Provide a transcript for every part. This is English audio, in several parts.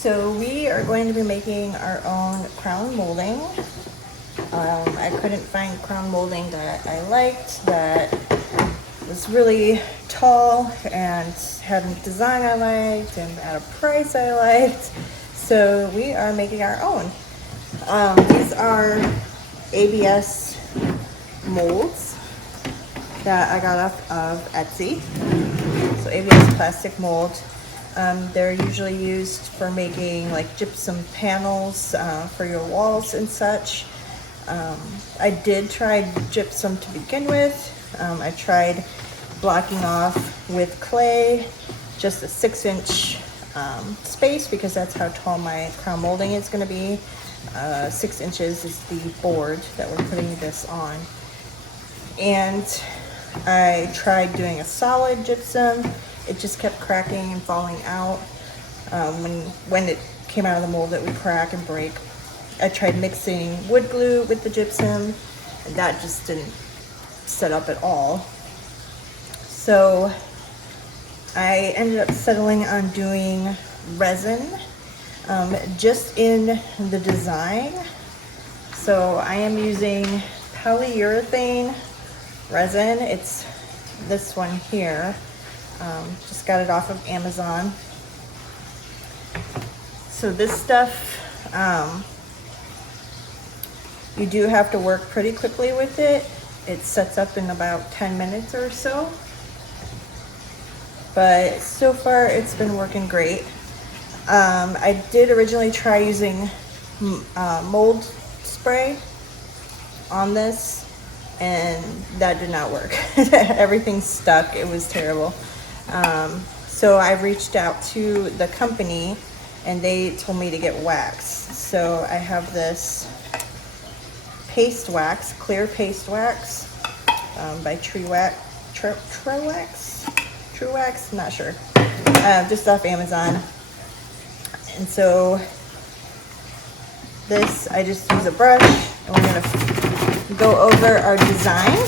So we are going to be making our own crown molding. I couldn't find crown molding that I liked, that was really tall and had a design I liked and at a price I liked. So we are making our own. These are ABS molds that I got off of Etsy. So ABS plastic mold. They're usually used for making like gypsum panels for your walls and such. I did try gypsum to begin with. I tried blocking off with clay, just a 6-inch space, because that's how tall my crown molding is going to be. 6 inches is the board that we're putting this on. And I tried doing a solid gypsum. It just kept cracking and falling out. When it came out of the mold, it would crack and break. I tried mixing wood glue with the gypsum, and that just didn't set up at all. So I ended up settling on doing resin, just in the design. So I am using polyurethane resin. It's this one here. Just got it off of Amazon. So this stuff, you do have to work pretty quickly with it. It sets up in about 10 minutes or so. But so far it's been working great. I did originally try using mold spray on this, and that did not work. Everything stuck. It was terrible. So I reached out to the company and they told me to get wax. So I have this paste wax, clear paste wax, by Truewax, I'm not sure, just off Amazon. And so this, I just use a brush and we're gonna go over our design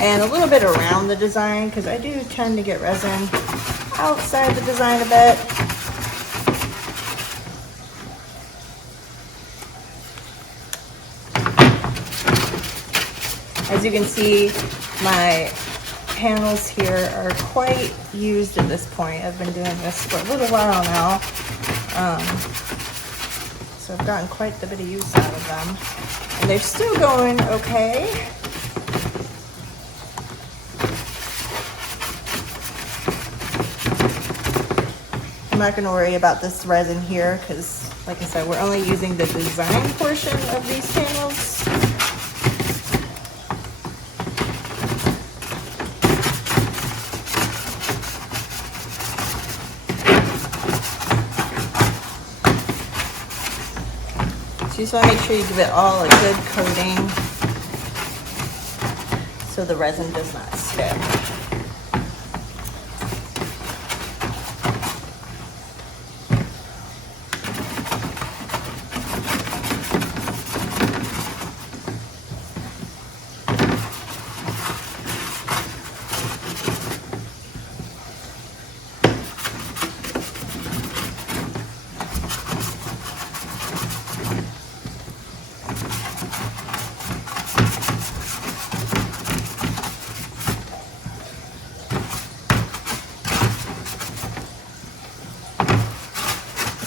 and a little bit around the design, because I do tend to get resin outside the design a bit. As you can see, my panels here are quite used at this point. I've been doing this for a little while now. So I've gotten quite a bit of use out of them. And they're still going okay. I'm not going to worry about this resin here because, like I said, we're only using the design portion of these panels. So you just want to make sure you give it all a good coating so the resin does not stick.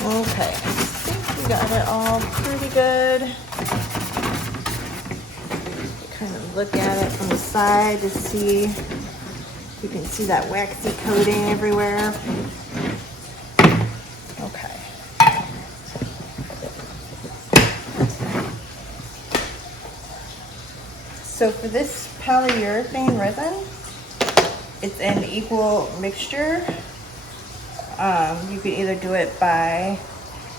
Okay, I think we got it all pretty good. Kind of look at it from the side to see if you can see that waxy coating everywhere. Okay. So for this polyurethane resin, it's an equal mixture. You can either do it by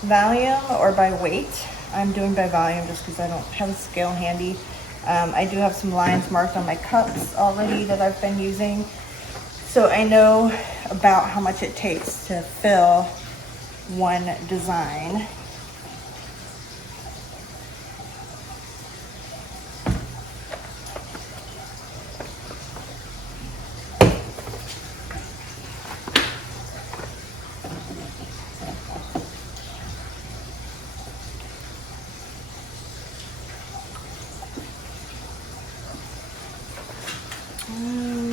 volume or by weight. I'm doing by volume just because I don't have a scale handy. I do have some lines marked on my cups already that I've been using. So I know about how much it takes to fill one design.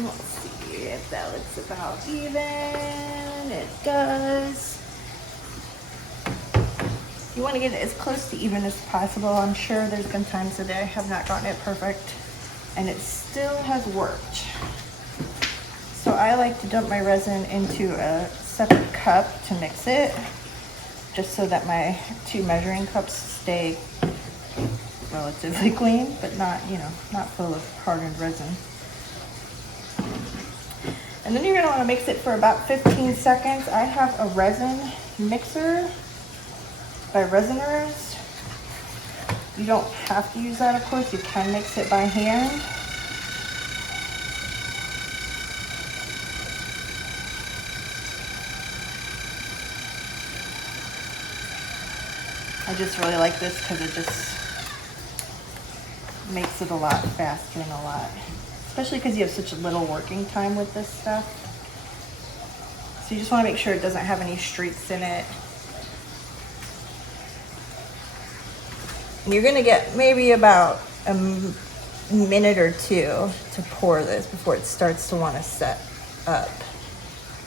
Let's see if that looks about even. It does. You want to get it as close to even as possible. I'm sure there's been times that I have not gotten it perfect, and it still has worked. So I like to dump my resin into a separate cup to mix it, just so that my 2 measuring cups stay relatively clean, but not, you know, not full of hardened resin. And then you're going to want to mix it for about 15 seconds. I have a resin mixer by Resiners. You don't have to use that, of course. You can mix it by hand. I just really like this because it just makes it a lot faster and a lot, especially because you have such a little working time with this stuff. So you just want to make sure it doesn't have any streaks in it. And you're going to get maybe about a minute or 2 to pour this before it starts to want to set up.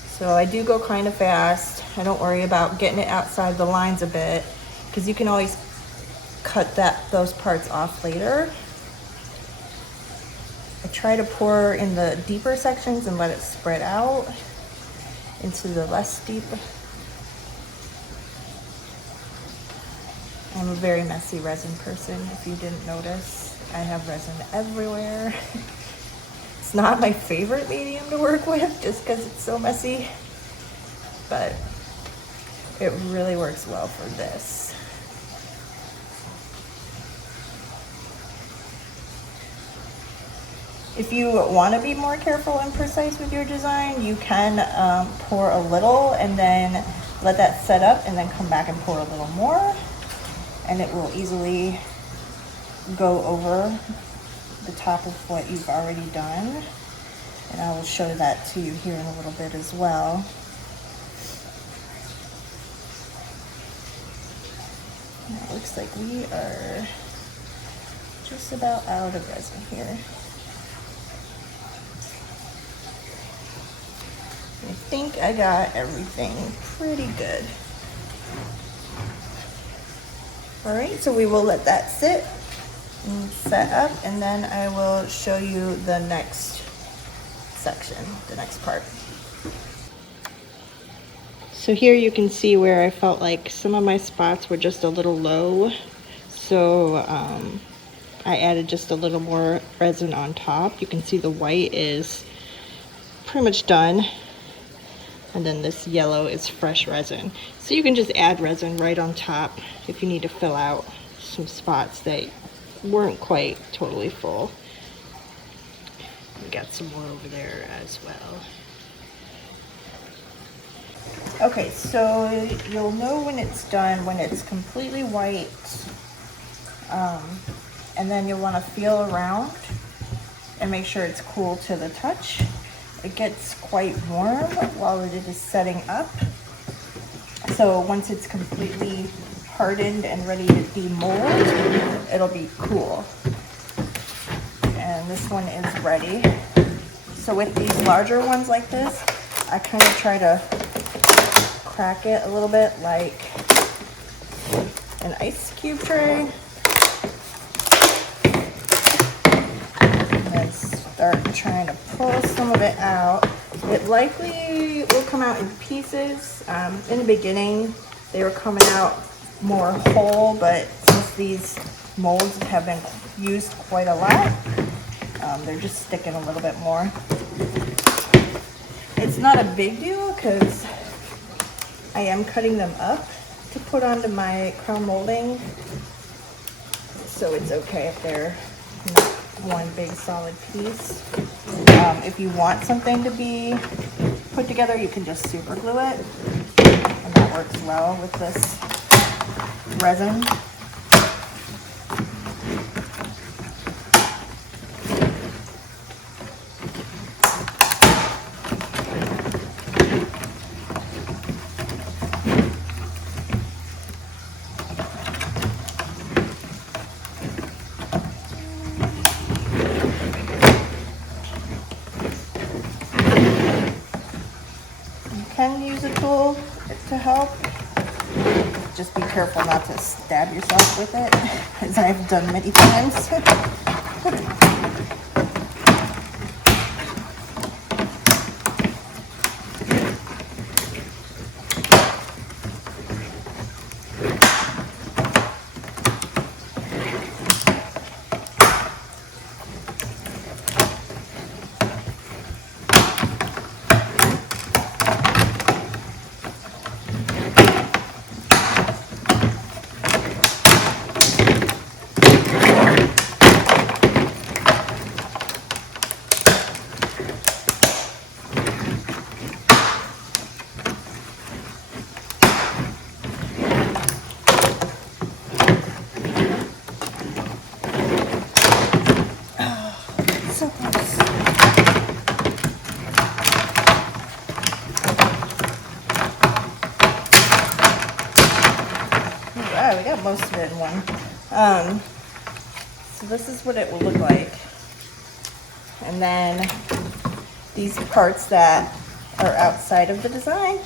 So I do go kind of fast. I don't worry about getting it outside the lines a bit, because you can always cut those parts off later. I try to pour in the deeper sections and let it spread out into the less deep. I'm a very messy resin person, if you didn't notice. I have resin everywhere. It's not my favorite medium to work with just because it's so messy, but it really works well for this. If you want to be more careful and precise with your design, you can pour a little and then let that set up and then come back and pour a little more, and it will easily go over the top of what you've already done. And I will show that to you here in a little bit as well. And it looks like we are just about out of resin here. I think I got everything pretty good. All right, so we will let that sit and set up, and then I will show you the next section, the next part. So here you can see where I felt like some of my spots were just a little low. So I added just a little more resin on top. You can see the white is pretty much done. And then this yellow is fresh resin. So you can just add resin right on top if you need to fill out some spots that weren't quite totally full. We got some more over there as well. Okay, so you'll know when it's done, when it's completely white. And then you'll want to feel around and make sure it's cool to the touch. It gets quite warm while it is setting up. So once it's completely hardened and ready to demold, it'll be cool. And this one is ready. So with these larger ones like this, I kind of try to crack it a little bit like an ice cube tray. Start trying to pull some of it out. It likely will come out in pieces. In the beginning, they were coming out more whole, but since these molds have been used quite a lot, they're just sticking a little bit more. It's not a big deal because I am cutting them up to put onto my crown molding, so it's okay if they're not one big solid piece. If you want something to be put together, you can just super glue it, and that works well with this resin. can use a tool to help. Just be careful not to stab yourself with it, as I've done many times. So close. Wow, we got most of it in one. So this is what it will look like. And then these parts that are outside of the design,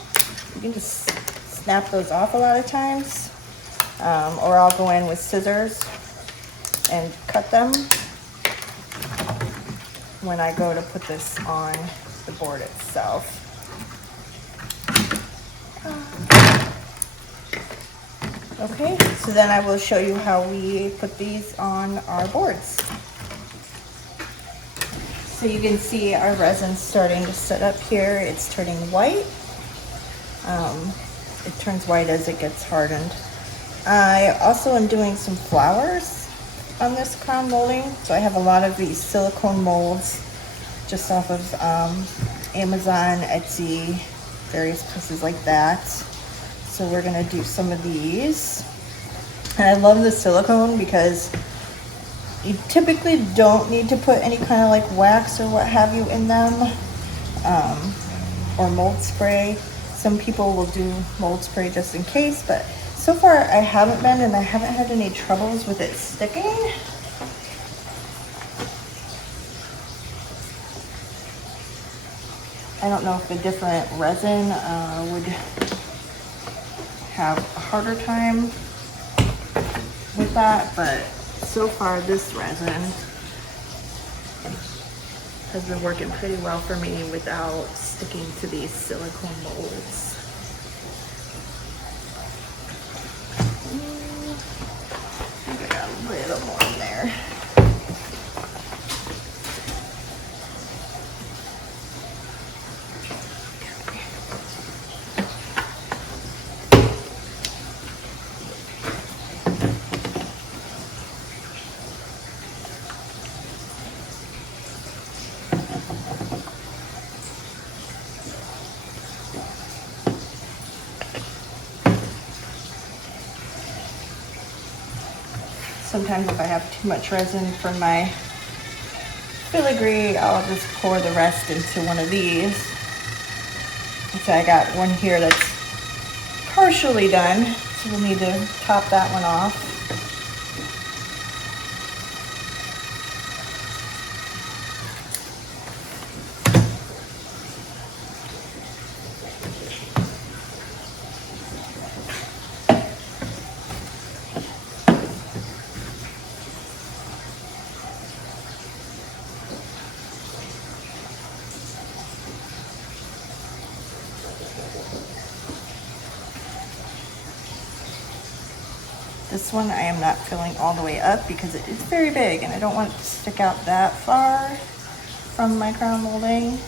you can just snap those off a lot of times. Or I'll go in with scissors and cut them when I go to put this on the board itself. Okay, so then I will show you how we put these on our boards. So you can see our resin starting to set up here. It's turning white. It turns white as it gets hardened. I also am doing some flowers on this crown molding. So I have a lot of these silicone molds just off of Amazon, Etsy, various places like that. So we're gonna do some of these. And I love the silicone because you typically don't need to put any kind of like wax or what have you in them, or mold spray. Some people will do mold spray just in case, but so far I haven't been, and I haven't had any troubles with it sticking. I don't know if a different resin would have a harder time with that, but so far this resin has been working pretty well for me without sticking to these silicone molds. I think I got a little more in there. Sometimes if I have too much resin from my filigree, I'll just pour the rest into one of these. So I got one here that's partially done, so we'll need to top that one off. This one I am not filling all the way up because it is very big and I don't want it to stick out that far from my crown molding.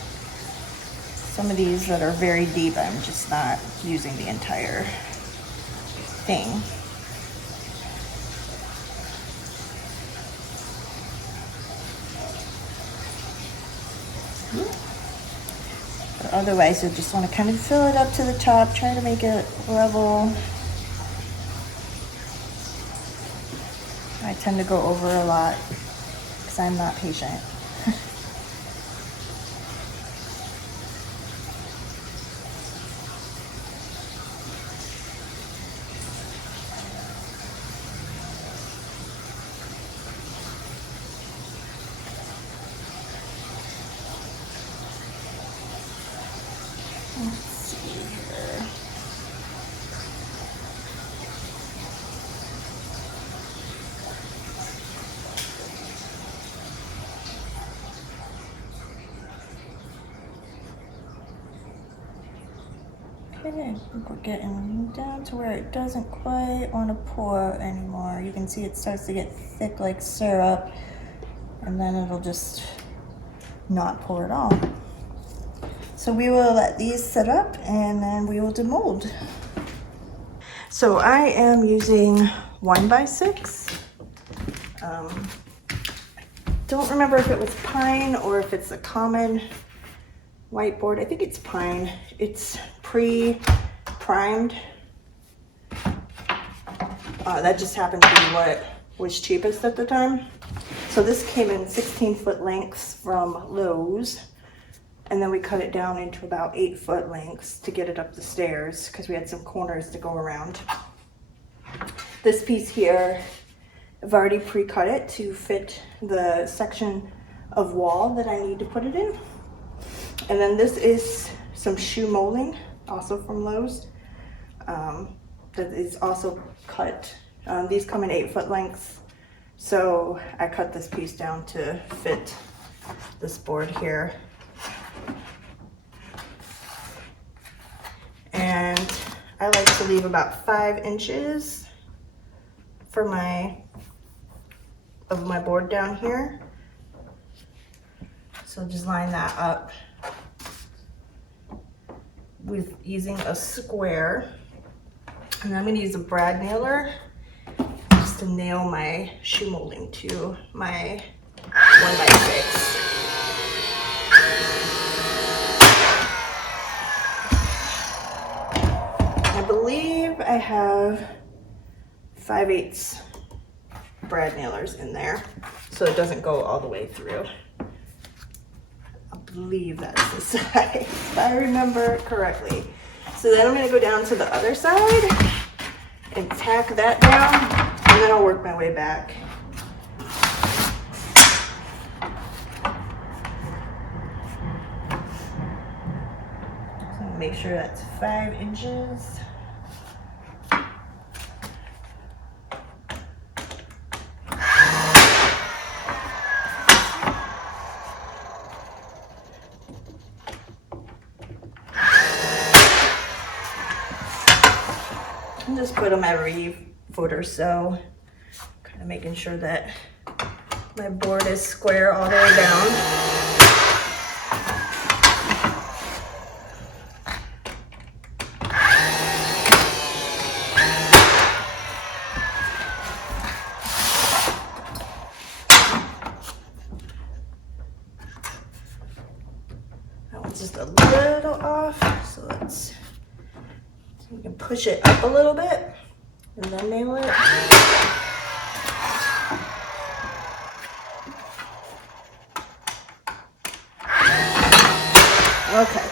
Some of these that are very deep, I'm just not using the entire thing. But otherwise, you just want to kind of fill it up to the top, try to make it level. I tend to go over a lot because I'm not patient. Let's see. here. Okay, I think we're getting down to where it doesn't quite want to pour anymore. You can see it starts to get thick like syrup, and then it'll just not pour at all. So we will let these sit up and then we will demold. So I am using 1x6. Don't remember if it was pine or if it's a common whiteboard. I think it's pine. It's pre-primed. That just happened to be what was cheapest at the time. So this came in 16-foot lengths from Lowe's, and then we cut it down into about 8-foot lengths to get it up the stairs because we had some corners to go around. This piece here, I've already pre-cut it to fit the section of wall that I need to put it in. And then this is some shoe molding, also from Lowe's, that is also cut. These come in 8-foot lengths. So I cut this piece down to fit this board here. And I like to leave about 5 inches for my board down here. So just line that up with using a square. And then I'm going to use a brad nailer just to nail my shoe molding to my 1x6. I believe I have 5/8 brad nailers in there, so it doesn't go all the way through. I believe that's the size, if I remember correctly. So then I'm going to go down to the other side and tack that down, and then I'll work my way back. So make sure that's 5 inches. Just put them every foot or so, kind of making sure that my board is square all the way down. That one's just a little off, so let's. You can push it up a little bit and then nail it. Okay.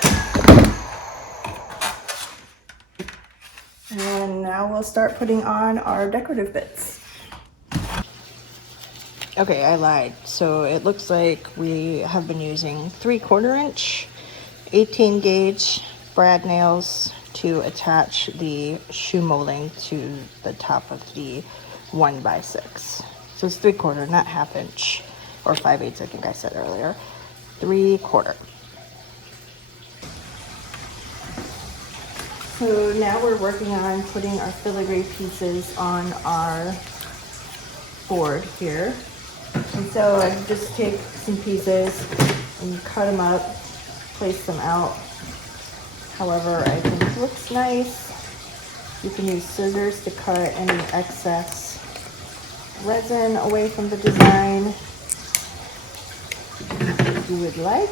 And now we'll start putting on our decorative bits. Okay, I lied. So it looks like we have been using 3/4 inch, 18 gauge brad nails to attach the shoe molding to the top of the 1x6. So it's 3/4, not 1/2 inch or 5/8, I think I said earlier. 3/4. So now we're working on putting our filigree pieces on our board here. And so I just take some pieces and cut them up, place them out however I think looks nice. You can use scissors to cut any excess resin away from the design if you would like.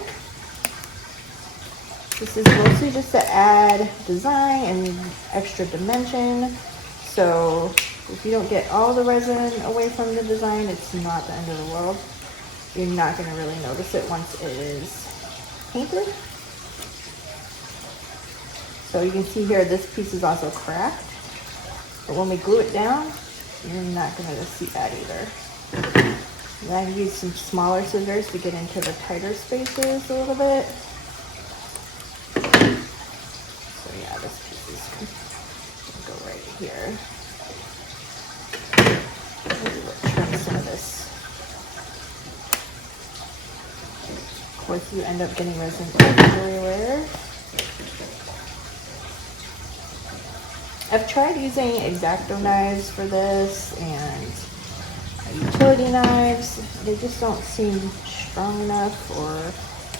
This is mostly just to add design and extra dimension. So if you don't get all the resin away from the design, it's not the end of the world. You're not going to really notice it once it is painted. So you can see here, this piece is also cracked, but when we glue it down, you're not going to see that either. And I use some smaller scissors to get into the tighter spaces a little bit. So yeah, here. Trim some of this. Of course, you end up getting resin everywhere. I've tried using X-Acto knives for this and utility knives. They just don't seem strong enough, or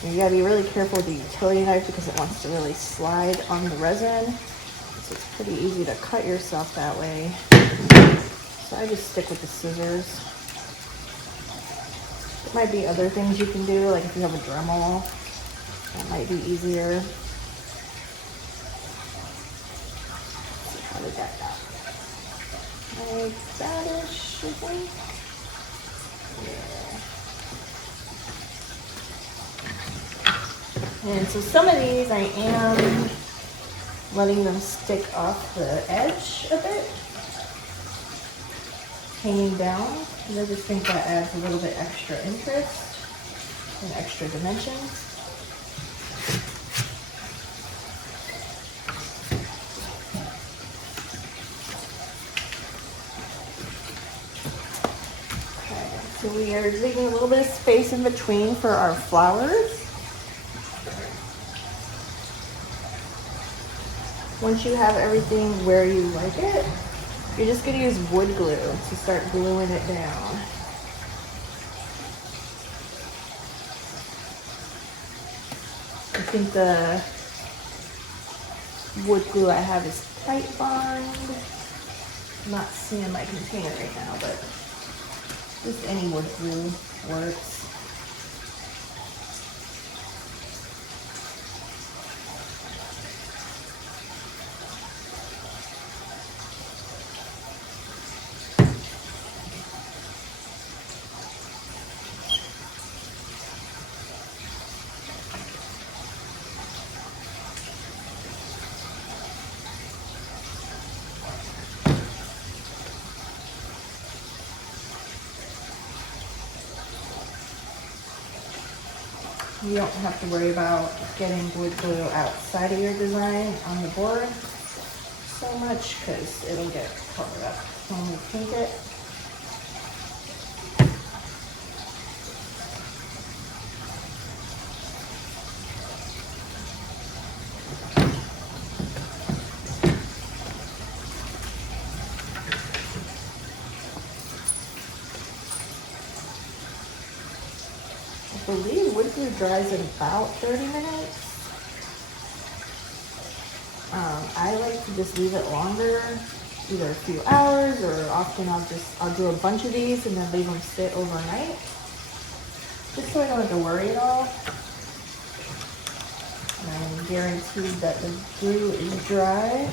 you gotta be really careful with the utility knife because it wants to really slide on the resin. So it's pretty easy to cut yourself that way. So I just stick with the scissors. There might be other things you can do, like if you have a Dremel, that might be easier. How did that go? Like that-ish, I think. Yeah. And so some of these I am letting them stick off the edge a bit, hanging down, because I just think that adds a little bit extra interest and extra dimensions. So we are leaving a little bit of space in between for our flowers. Once you have everything where you like it, you're just going to use wood glue to start gluing it down. I think the wood glue I have is Tight Bond. I'm not seeing my container right now, but just any wood glue works. You don't have to worry about getting wood glue outside of your design on the board so much because it'll get covered up when we paint it. I believe wood glue dries in about 30 minutes. I like to just leave it longer, either a few hours, or often I'll do a bunch of these and then leave them sit overnight, just so I don't have to worry at all. And I'm guaranteed that the glue is dry.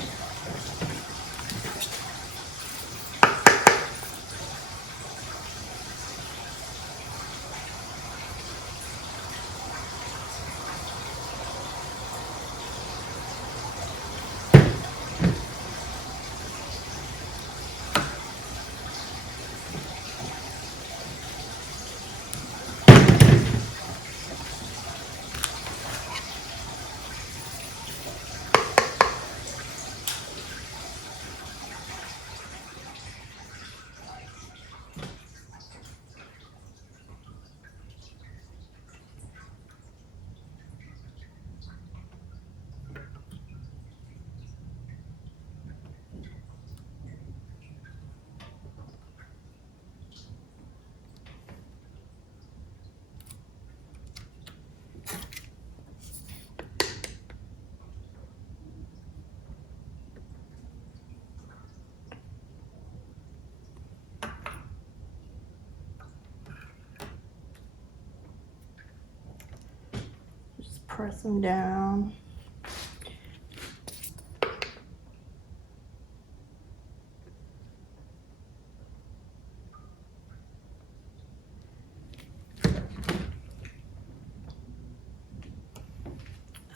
Press them down.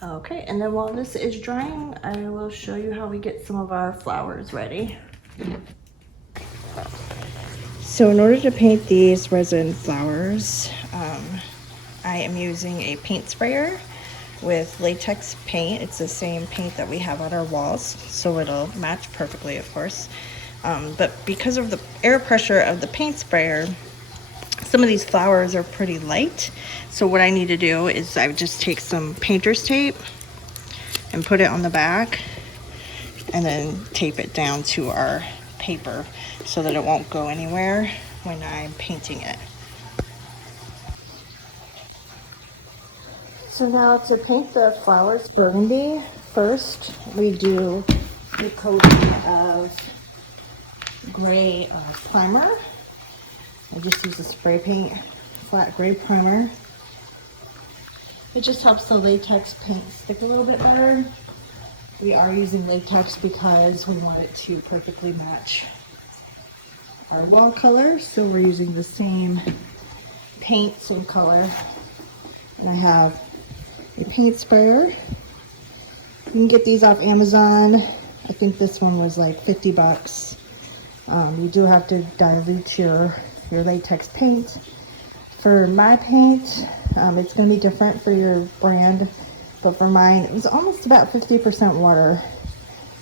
Okay, and then while this is drying, I will show you how we get some of our flowers ready. So in order to paint these resin flowers, I am using a paint sprayer. with latex paint. It's the same paint that we have on our walls, so it'll match perfectly, of course. But because of the air pressure of the paint sprayer, some of these flowers are pretty light. So what I need to do is I would just take some painter's tape and put it on the back and then tape it down to our paper so that it won't go anywhere when I'm painting it. So now to paint the flowers burgundy, first we do the coating of gray primer. I just use a spray paint, flat gray primer. It just helps the latex paint stick a little bit better. We are using latex because we want it to perfectly match our wall color. So we're using the same paint, same color. And I have a paint sprayer. You can get these off Amazon. I think this one was like 50 bucks. You do have to dilute your latex paint. For my paint, it's going to be different for your brand, but for mine, it was almost about 50% water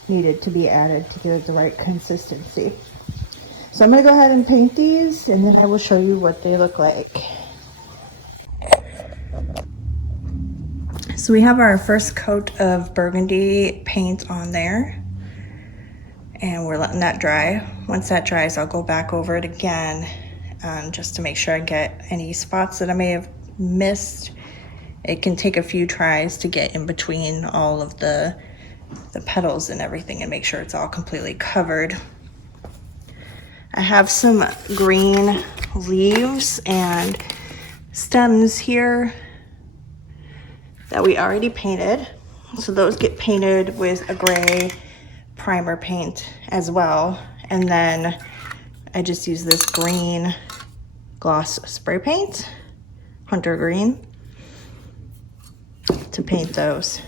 needed to be added to get the right consistency. So I'm going to go ahead and paint these, and then I will show you what they look like. So we have our first coat of burgundy paint on there, and we're letting that dry. Once that dries, I'll go back over it again just to make sure I get any spots that I may have missed. It can take a few tries to get in between all of the petals and everything and make sure it's all completely covered. I have some green leaves and stems here that we already painted. So those get painted with a gray primer paint as well. And then I just use this green gloss spray paint, Hunter Green, to paint those.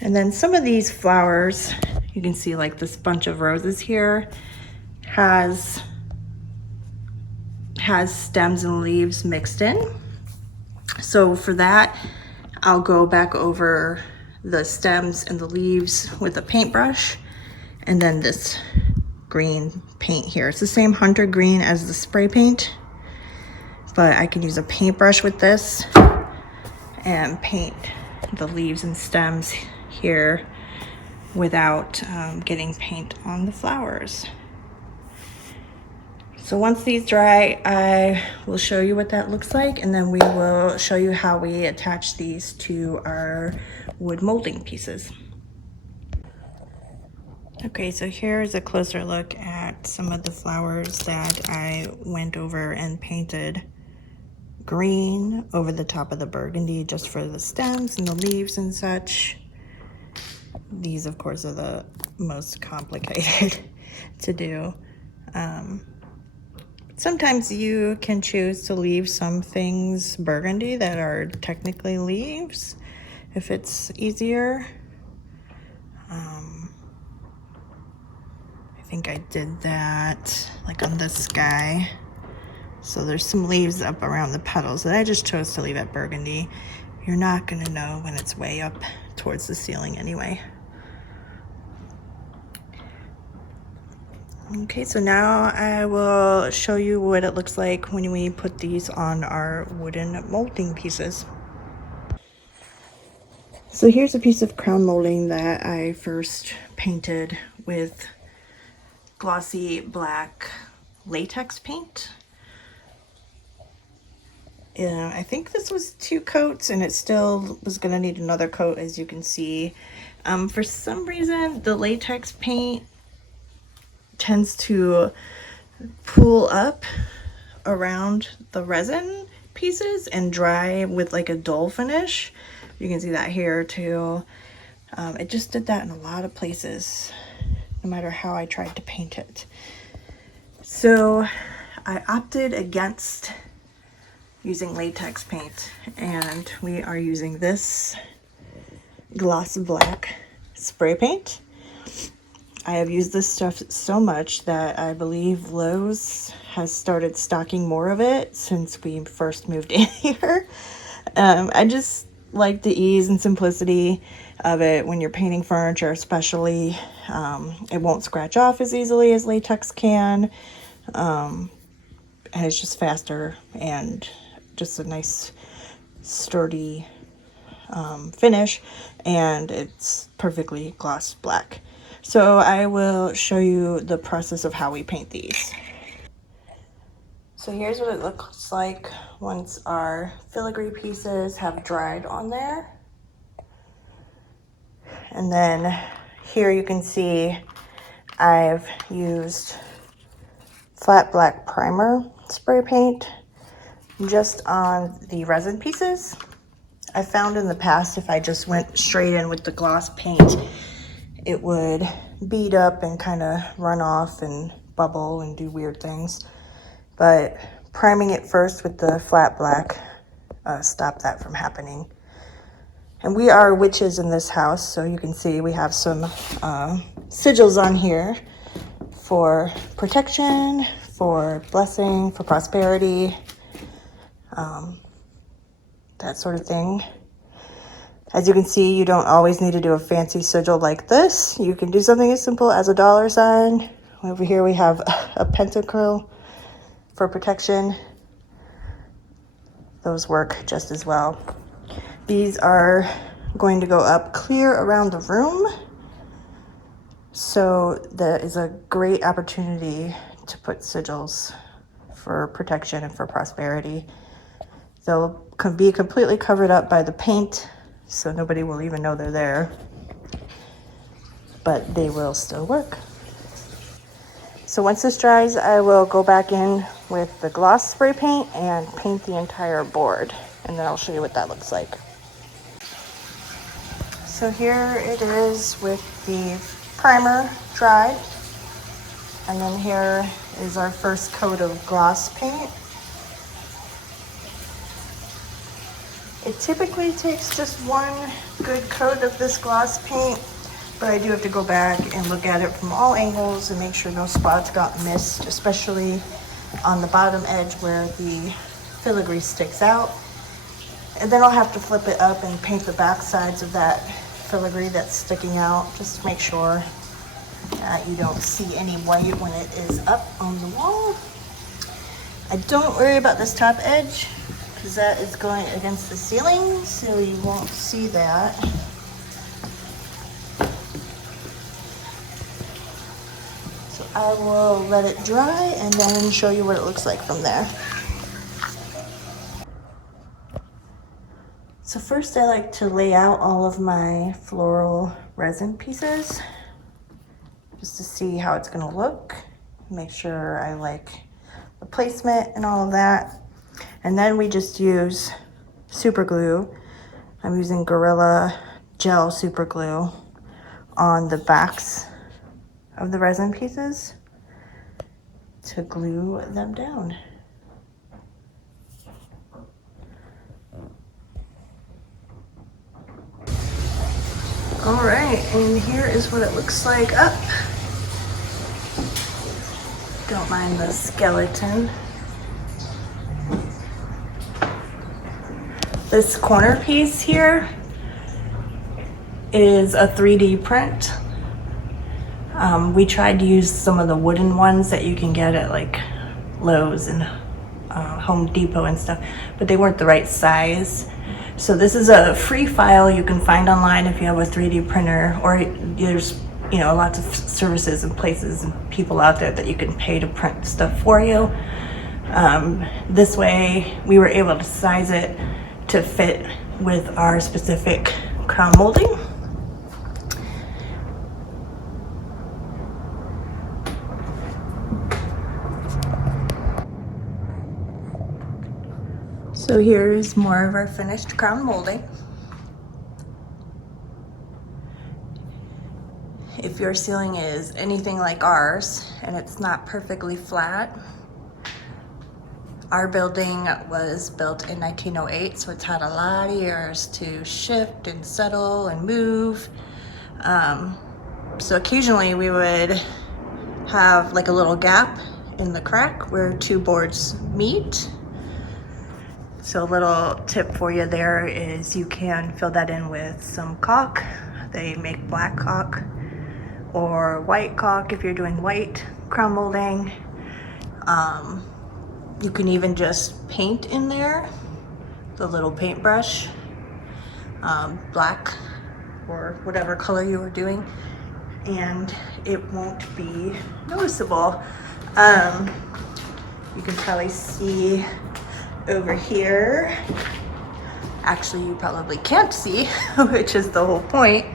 And then some of these flowers, you can see like this bunch of roses here has stems and leaves mixed in. So for that, I'll go back over the stems and the leaves with a paintbrush, and then this green paint here. It's the same Hunter Green as the spray paint, but I can use a paintbrush with this and paint the leaves and stems here without getting paint on the flowers. So once these dry, I will show you what that looks like, and then we will show you how we attach these to our wood molding pieces. Okay, so here's a closer look at some of the flowers that I went over and painted green over the top of the burgundy just for the stems and the leaves and such. These, of course, are the most complicated to do. Sometimes you can choose to leave some things burgundy that are technically leaves if it's easier. I think I did that like on this guy. So there's some leaves up around the petals that I just chose to leave at burgundy. You're not gonna know when it's way up towards the ceiling anyway. Okay, so now I will show you what it looks like when we put these on our wooden molding pieces. So here's a piece of crown molding that I first painted with glossy black latex paint. And I think this was 2 coats, and it still was gonna need another coat, as you can see. For some reason, the latex paint tends to pool up around the resin pieces and dry with like a dull finish. You can see that here too. It just did that in a lot of places, no matter how I tried to paint it. So I opted against using latex paint, and we are using this gloss black spray paint. I have used this stuff so much that I believe Lowe's has started stocking more of it since we first moved in here. I just like the ease and simplicity of it when you're painting furniture, especially. It won't scratch off as easily as latex can. And it's just faster and just a nice sturdy finish, and it's perfectly gloss black. So I will show you the process of how we paint these. So here's what it looks like once our filigree pieces have dried on there. And then here you can see I've used flat black primer spray paint just on the resin pieces. I found in the past if I just went straight in with the gloss paint, it would bead up and kind of run off and bubble and do weird things. But priming it first with the flat black stopped that from happening. And we are witches in this house, so you can see we have some sigils on here for protection, for blessing, for prosperity, that sort of thing. As you can see, you don't always need to do a fancy sigil like this. You can do something as simple as a dollar sign. Over here we have a pentacle for protection. Those work just as well. These are going to go up clear around the room. So that is a great opportunity to put sigils for protection and for prosperity. They'll be completely covered up by the paint, so nobody will even know they're there, but they will still work. So once this dries, I will go back in with the gloss spray paint and paint the entire board, and then I'll show you what that looks like. So here it is with the primer dried, and then here is our first coat of gloss paint. It typically takes just one good coat of this gloss paint, but I do have to go back and look at it from all angles and make sure no spots got missed, especially on the bottom edge where the filigree sticks out. And then I'll have to flip it up and paint the back sides of that filigree that's sticking out, just to make sure that you don't see any white when it is up on the wall. I don't worry about this top edge, because that is going against the ceiling, so you won't see that. So I will let it dry and then show you what it looks like from there. So first I like to lay out all of my floral resin pieces just to see how it's gonna look. Make sure I like the placement and all of that. And then we just use super glue. I'm using Gorilla Gel super glue on the backs of the resin pieces to glue them down. All right, and here is what it looks like up. Don't mind the skeleton. This corner piece here is a 3D print. We tried to use some of the wooden ones that you can get at like Lowe's and Home Depot and stuff, but they weren't the right size. So this is a free file you can find online if you have a 3D printer, or there's lots of services and places and people out there that you can pay to print stuff for you. This way we were able to size it to fit with our specific crown molding. So here is more of our finished crown molding. If your ceiling is anything like ours and it's not perfectly flat, our building was built in 1908, so it's had a lot of years to shift and settle and move. So occasionally we would have like a little gap in the crack where two boards meet. So a little tip for you there is you can fill that in with some caulk. They make black caulk or white caulk if you're doing white crown molding. You can even just paint in there, the little paintbrush, black or whatever color you were doing, and it won't be noticeable. You can probably see over here, actually you probably can't see, which is the whole point,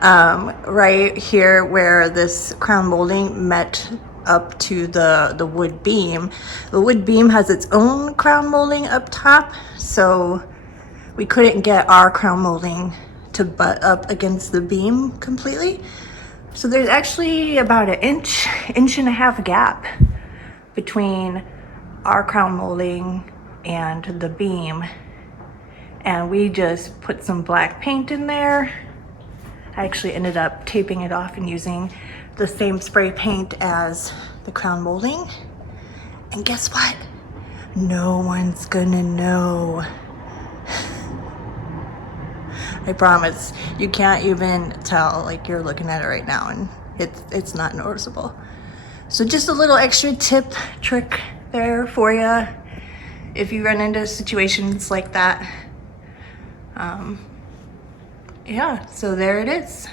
right here where this crown molding met up to the wood beam. The wood beam has its own crown molding up top, so we couldn't get our crown molding to butt up against the beam completely. So there's actually about an inch and a half gap between our crown molding and the beam, and we just put some black paint in there. I actually ended up taping it off and using the same spray paint as the crown molding, and guess what? No one's gonna know. I promise. You can't even tell, like you're looking at it right now, and it's not noticeable. So just a little extra trick there for you if you run into situations like that. Yeah, so there it is.